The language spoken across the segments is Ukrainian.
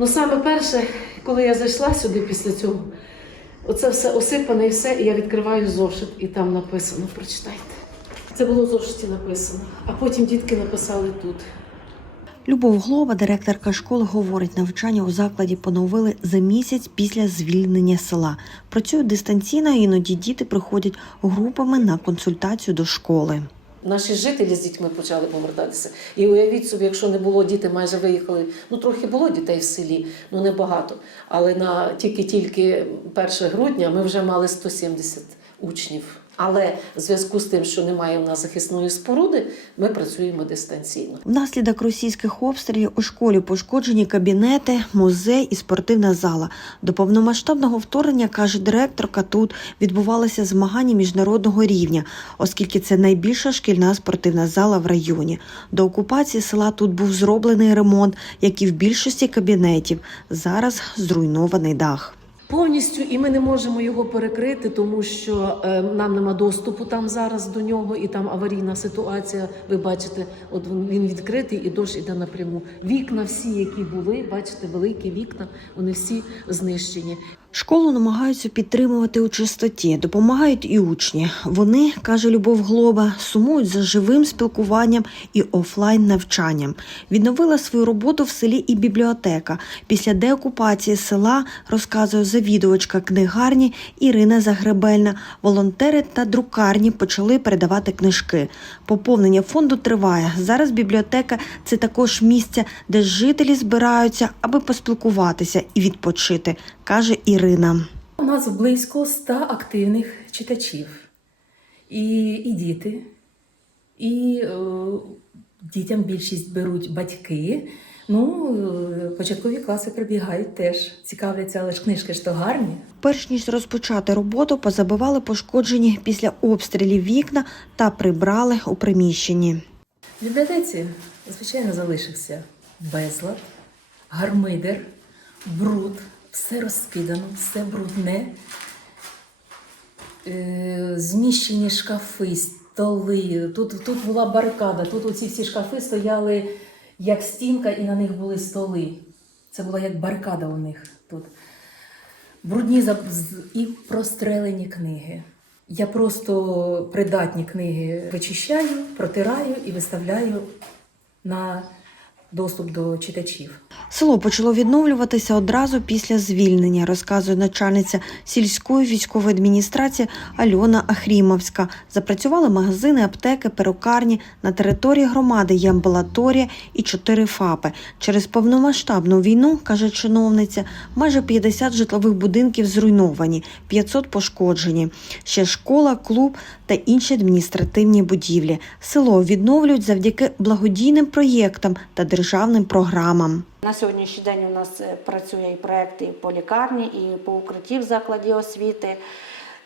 Ну, саме перше, коли я зайшла сюди після цього, оце все осипане і все, і я відкриваю зошит, і там написано, прочитайте. Це було в зошиті написано, а потім дітки написали тут. Любов Глоба, директорка школи, говорить, навчання у закладі поновили за місяць після звільнення села. Працюють дистанційно, іноді діти приходять групами на консультацію до школи. Наші жителі з дітьми почали повертатися. І уявіть собі, якщо не було діти, майже виїхали. Ну трохи було дітей в селі, ну небагато. Але на тільки-тільки 1 грудня ми вже мали 170 учнів. Але в зв'язку з тим, що немає в нас захисної споруди, ми працюємо дистанційно. Внаслідок російських обстрілів у школі пошкоджені кабінети, музей і спортивна зала. До повномасштабного вторгнення, каже директорка, тут відбувалися змагання міжнародного рівня, оскільки це найбільша шкільна спортивна зала в районі. До окупації села тут був зроблений ремонт, як і в більшості кабінетів. Зараз зруйнований дах. Повністю, і ми не можемо його перекрити, тому що е, нам нема доступу там зараз до нього, і там аварійна ситуація. Ви бачите, от він- відкритий і дощ іде напряму. Вікна всі, які були, бачите, великі вікна, вони всі знищені. Школу намагаються підтримувати у чистоті, допомагають і учні. Вони, каже Любов Глоба, сумують за живим спілкуванням і офлайн навчанням. Відновила свою роботу в селі і бібліотека. Після деокупації села розказує завідувачка книгарні Ірина Загребельна. Волонтери та друкарні почали передавати книжки. Поповнення фонду триває. Зараз бібліотека це також місце, де жителі збираються, аби поспілкуватися і відпочити, каже Ірина. У нас близько 100 активних читачів. І, і діти, і е, дітям більшість беруть батьки. Ну, е, початкові класи прибігають теж, цікавляться, але ж книжки ж то гарні. Перш ніж розпочати роботу, позабивали пошкоджені після обстрілів вікна та прибрали у приміщенні. В бібліотеці, звичайно, залишився безлад, гармидер, бруд, все розкидано, все брудне. Е, Зміщені шкафи, столи. Тут, тут була барикада, тут оці всі шкафи стояли як стінка, і на них були столи. Це була як баркада у них тут. Брудні і прострелені книги. Я просто придатні книги вичищаю, протираю і виставляю на доступ до читачів. Село почало відновлюватися одразу після звільнення, розказує начальниця сільської військової адміністрації Альона Ахрімовська. Запрацювали магазини, аптеки, перукарні. На території громади є амбулаторія і чотири ФАПи. Через повномасштабну війну, каже чиновниця, майже 50 житлових будинків зруйновані, 500 пошкоджені. Ще школа, клуб та інші адміністративні будівлі. Село відновлюють завдяки благодійним проєктам та державним програмам. На сьогоднішній день у нас е, працює і проекти і по лікарні, і по укритті в закладі освіти.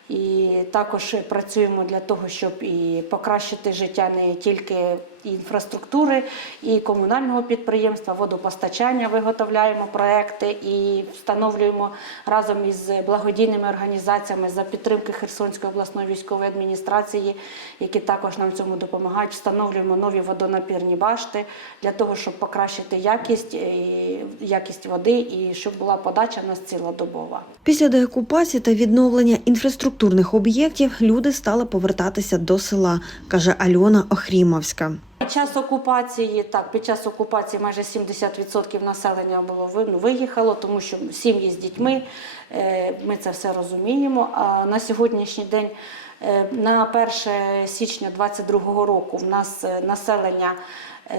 І також працюємо для того, щоб і покращити життя не тільки інфраструктури, і комунального підприємства, водопостачання виготовляємо проекти і встановлюємо разом із благодійними організаціями за підтримки Херсонської обласної військової адміністрації, які також нам в цьому допомагають. Встановлюємо нові водонапірні башти для того, щоб покращити якість, якість води і щоб була подача нас цілодобова. Після деокупації та відновлення інфраструктурних об'єктів люди стали повертатися до села, каже Альона Охрімовська. Під час окупації, так, під час окупації майже 70% населення було ну, виїхало, тому що сім'ї з дітьми, е, ми це все розуміємо. А на сьогоднішній день, е, на 1 січня 2022 року, в нас е, населення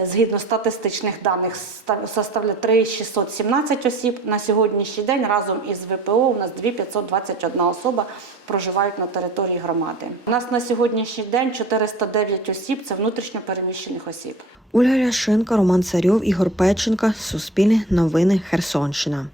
згідно статистичних даних ста- составляє 3617 осіб. На сьогоднішній день разом із ВПО у нас 2521 особа проживають на території громади. У нас на сьогоднішній день 409 осіб це внутрішньо переміщених осіб. Ольга Ляшенко, Роман Царьов, Ігор Печенка, Суспільне новини Херсонщина.